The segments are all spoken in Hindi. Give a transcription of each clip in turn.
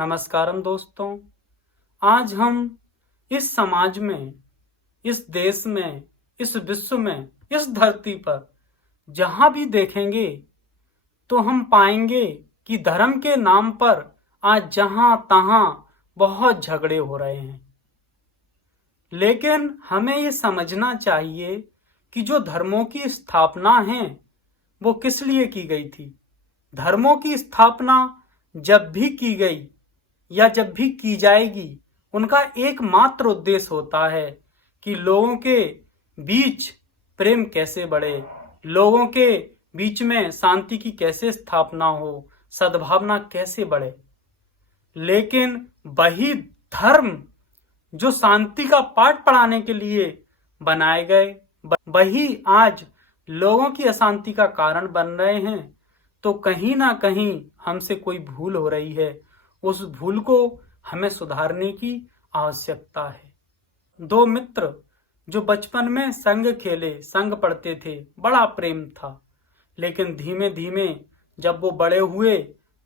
नमस्कारम दोस्तों। आज हम इस समाज में, इस देश में, इस विश्व में, इस धरती पर जहां भी देखेंगे तो हम पाएंगे कि धर्म के नाम पर आज जहां तहां बहुत झगड़े हो रहे हैं। लेकिन हमें ये समझना चाहिए कि जो धर्मों की स्थापना है वो किस लिए की गई थी। धर्मों की स्थापना जब भी की गई या जब भी की जाएगी, उनका एकमात्र उद्देश्य होता है कि लोगों के बीच प्रेम कैसे बढ़े, लोगों के बीच में शांति की कैसे स्थापना हो, सद्भावना कैसे बढ़े। लेकिन वही धर्म जो शांति का पाठ पढ़ाने के लिए बनाए गए, वही आज लोगों की अशांति का कारण बन रहे हैं। तो कहीं ना कहीं हमसे कोई भूल हो रही है, उस भूल को हमें सुधारने की आवश्यकता है। दो मित्र जो बचपन में संग खेले, संग पढ़ते थे, बड़ा प्रेम था। लेकिन धीमे धीमे जब वो बड़े हुए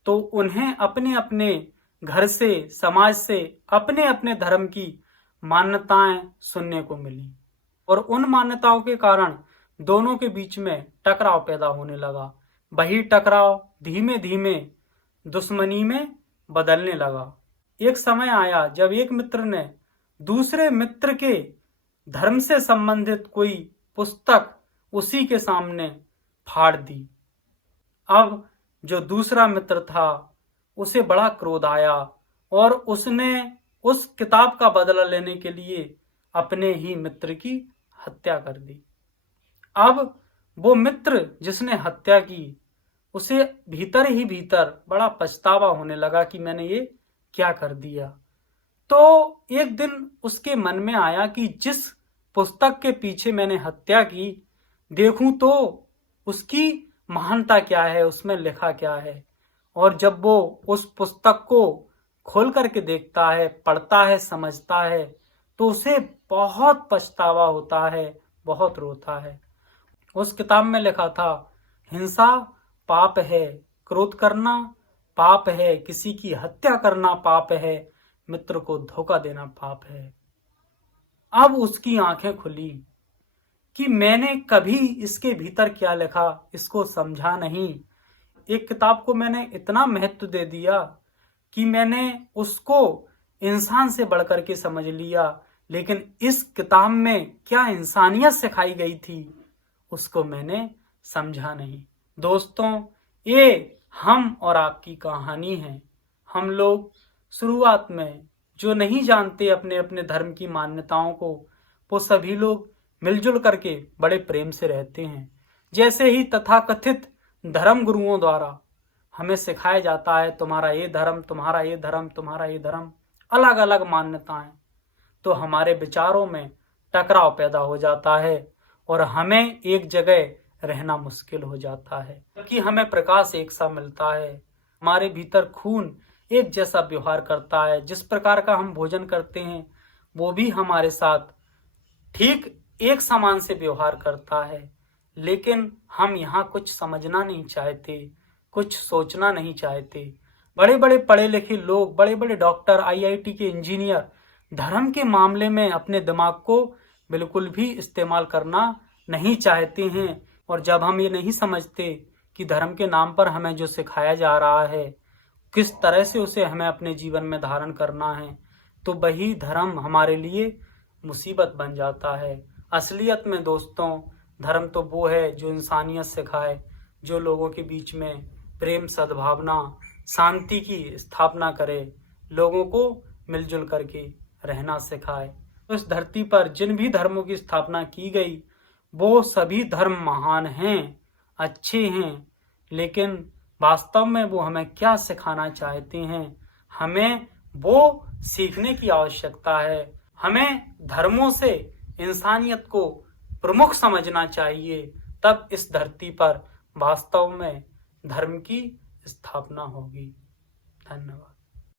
तो उन्हें अपने अपने घर से, समाज से अपने अपने धर्म की मान्यताएं सुनने को मिली और उन मान्यताओं के कारण दोनों के बीच में टकराव पैदा होने लगा। वही टकराव धीमे धीमे दुश्मनी में बदलने लगा। एक समय आया जब एक मित्र ने दूसरे मित्र के धर्म से संबंधित कोई पुस्तक उसी के सामने फाड़ दी। अब जो दूसरा मित्र था उसे बड़ा क्रोध आया और उसने उस किताब का बदला लेने के लिए अपने ही मित्र की हत्या कर दी। अब वो मित्र जिसने हत्या की, उसे भीतर ही भीतर बड़ा पछतावा होने लगा कि मैंने ये क्या कर दिया। तो एक दिन उसके मन में आया कि जिस पुस्तक के पीछे मैंने हत्या की, देखूं तो उसकी महानता क्या है, उसमें लिखा क्या है। और जब वो उस पुस्तक को खोल करके देखता है, पढ़ता है, समझता है, तो उसे बहुत पछतावा होता है, बहुत रोता है। उस किताब में लिखा था, हिंसा पाप है, क्रोध करना पाप है, किसी की हत्या करना पाप है, मित्र को धोखा देना पाप है। अब उसकी आंखें खुली कि मैंने कभी इसके भीतर क्या लिखा इसको समझा नहीं। एक किताब को मैंने इतना महत्व दे दिया कि मैंने उसको इंसान से बढ़कर के समझ लिया, लेकिन इस किताब में क्या इंसानियत सिखाई गई थी उसको मैंने समझा नहीं। दोस्तों, ये हम और आपकी कहानी है। हम लोग शुरुआत में जो नहीं जानते अपने अपने धर्म की मान्यताओं को, वो सभी लोग मिलजुल करके बड़े प्रेम से रहते हैं। जैसे ही तथाकथित धर्म गुरुओं द्वारा हमें सिखाया जाता है, तुम्हारा ये धर्म, तुम्हारा ये धर्म, तुम्हारा ये धर्म, अलग अलग मान्यताएं, तो हमारे विचारों में टकराव पैदा हो जाता है और हमें एक जगह रहना मुश्किल हो जाता है। क्योंकि हमें प्रकाश एक सा मिलता है, हमारे भीतर खून एक जैसा व्यवहार करता है। जिस प्रकार का हम भोजन करते हैं वो भी हमारे साथ ठीक एक समान से व्यवहार करता है। लेकिन हम यहाँ कुछ समझना नहीं चाहते, कुछ सोचना नहीं चाहते। बड़े बड़े पढ़े लिखे लोग, बड़े बड़े डॉक्टर, IIT के इंजीनियर धर्म के मामले में अपने दिमाग को बिल्कुल भी इस्तेमाल करना नहीं चाहते हैं। और जब हम ये नहीं समझते कि धर्म के नाम पर हमें जो सिखाया जा रहा है किस तरह से उसे हमें अपने जीवन में धारण करना है, तो वही धर्म हमारे लिए मुसीबत बन जाता है। असलियत में दोस्तों, धर्म तो वो है जो इंसानियत सिखाए, जो लोगों के बीच में प्रेम, सद्भावना, शांति की स्थापना करे, लोगों को मिलजुल करके रहना सिखाए। इस धरती पर जिन भी धर्मों की स्थापना की गई वो सभी धर्म महान हैं, अच्छे हैं, लेकिन वास्तव में वो हमें क्या सिखाना चाहते हैं, हमें वो सीखने की आवश्यकता है। हमें धर्मों से इंसानियत को प्रमुख समझना चाहिए, तब इस धरती पर वास्तव में धर्म की स्थापना होगी। धन्यवाद।